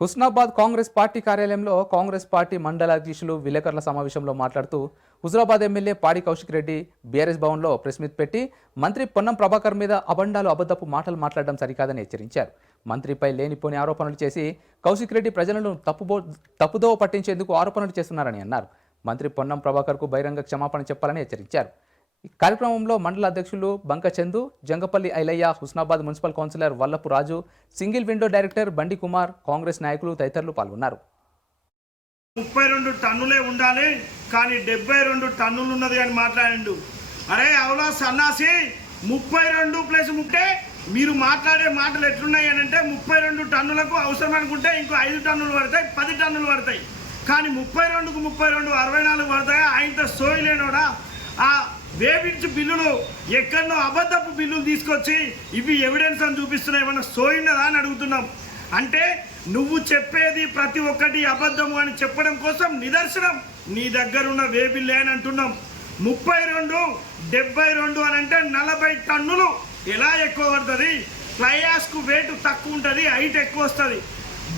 Husnabad Congress party కార్యాలయంలో Congress party మండల అధ్యక్షులు విలేకరుల సమావేశంలో మాట్లాడుతూ హుజరాబాద్ ఎమ్మెల్యే పాడి కౌశిక్ రెడ్డి బీఆర్ఎస్ భవన్లో ప్రెస్ మీట్ పెట్టి మంత్రి పొన్నం ప్రభాకర్ మీద అబండాలు అబద్ధపు మాటలు మాట్లాడడం సరికాదని హెచ్చరించారు. మంత్రిపై లేనిపోని ఆరోపణలు చేసి కౌశిక్ రెడ్డి ప్రజలను తప్పుబో తప్పుదోవ పట్టించేందుకు ఆరోపణలు చేస్తున్నారని అన్నారు. మంత్రి పొన్నం ప్రభాకర్కు బహిరంగ క్షమాపణ చెప్పాలని హెచ్చరించారు. ఈ కార్యక్రమంలో మండల అధ్యక్షులు Banka Chandu Jangapalli Ailaiah Husnabad municipal councillor Vallapu Raju single window director Bandi Kumar Congress నాయకులు తదితరులు పాల్గొన్నారు. ముప్పై రెండు టన్నులే ఉండాలి కానీ డెబ్బై రెండు టన్నులు ఉన్నది అని మాట్లాడిండు. అరే అవులా సన్నాసి ముప్పై రెండు ప్లస్ ముట్టే మీరు మాట్లాడే మాటలు ఎట్లున్నాయి అని అంటే ముప్పై రెండు టన్నులకు అవసరం అనుకుంటే ఇంకో ఐదు టన్నులు పడతాయి పది టన్నులు పడతాయి. కానీ ముప్పై రెండుకు ముప్పై రెండు అరవై నాలుగు పడతాయి? ఆయనతో సోయలేనోడా వేపించి బిల్లులు ఎక్కడనో అబద్ధపు బిల్లులు తీసుకొచ్చి ఇవి ఎవిడెన్స్ అని చూపిస్తున్నాయి ఏమన్నా సోయినదా అని అడుగుతున్నాం. అంటే నువ్వు చెప్పేది ప్రతి ఒక్కటి అబద్ధము అని చెప్పడం కోసం నిదర్శనం. నీ దగ్గర ఉన్న వేబిల్లే అని అంటున్నాం. ముప్పై రెండు డెబ్బై రెండు అని అంటే నలభై టన్నులు ఎలా ఎక్కువ పడుతుంది? ఫ్లైయాస్కు వెయిట్ తక్కువ ఉంటుంది హైట్ ఎక్కువ వస్తుంది.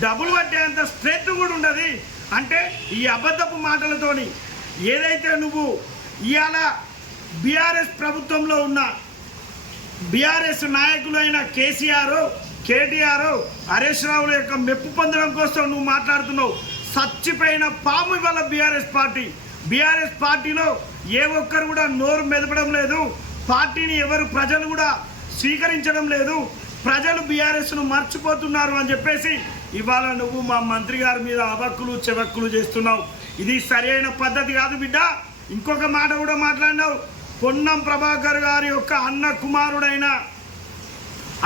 డబుల్ పట్టేంత స్ట్రెంత్ కూడా ఉండదు. అంటే ఈ అబద్ధపు మాటలతోని ఏదైతే నువ్వు ఇవాళ బీఆర్ఎస్ ప్రభుత్వంలో ఉన్న బీఆర్ఎస్ నాయకులైన కేసీఆర్ కేటీఆర్ హరీష్ రావుల యొక్క మెప్పు పొందడం కోసం నువ్వు మాట్లాడుతున్నావు. సచ్చిపోయిన పాము ఇవాళ బీఆర్ఎస్ పార్టీ. బీఆర్ఎస్ పార్టీలో ఏ ఒక్కరు కూడా నోరు మెదపడం లేదు. పార్టీని ఎవరు ప్రజలు కూడా స్వీకరించడం లేదు. ప్రజలు బీఆర్ఎస్ను మర్చిపోతున్నారు అని చెప్పేసి ఇవాళ నువ్వు మా మంత్రి గారి మీద అవక్కులు చెవక్కులు చేస్తున్నావు. ఇది సరైన పద్ధతి కాదు బిడ్డ. ఇంకొక మాట కూడా మాట్లాడినావు. పొన్నం ప్రభాకర్ గారి యొక్క అన్న కుమారుడైన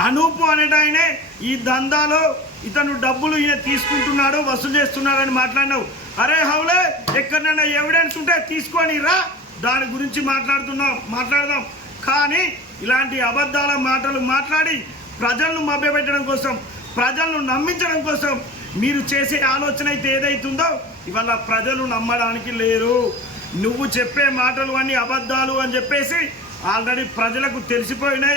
అనూపు అనేటాయనే ఈ దందాలో ఇతను డబ్బులు ఈయన తీసుకుంటున్నాడు వసూలు చేస్తున్నాడు అని మాట్లాడినావు. అరే హౌలే ఎక్కడైనా ఎవిడెన్స్ ఉంటే తీసుకొని రా. దాని గురించి మాట్లాడుతున్నాం మాట్లాడదాం. కానీ ఇలాంటి అబద్ధాల మాటలు మాట్లాడి ప్రజలను మభ్యపెట్టడం కోసం ప్రజలను నమ్మించడం కోసం మీరు చేసే ఆలోచన అయితే ఏదైతుందో ఇవాళ ప్రజలు నమ్మడానికి లేరు. నువ్వు చెప్పే మాటలు అన్ని అబద్ధాలు అని చెప్పేసి ఆల్రెడీ ప్రజలకు తెలిసిపోయినాయి.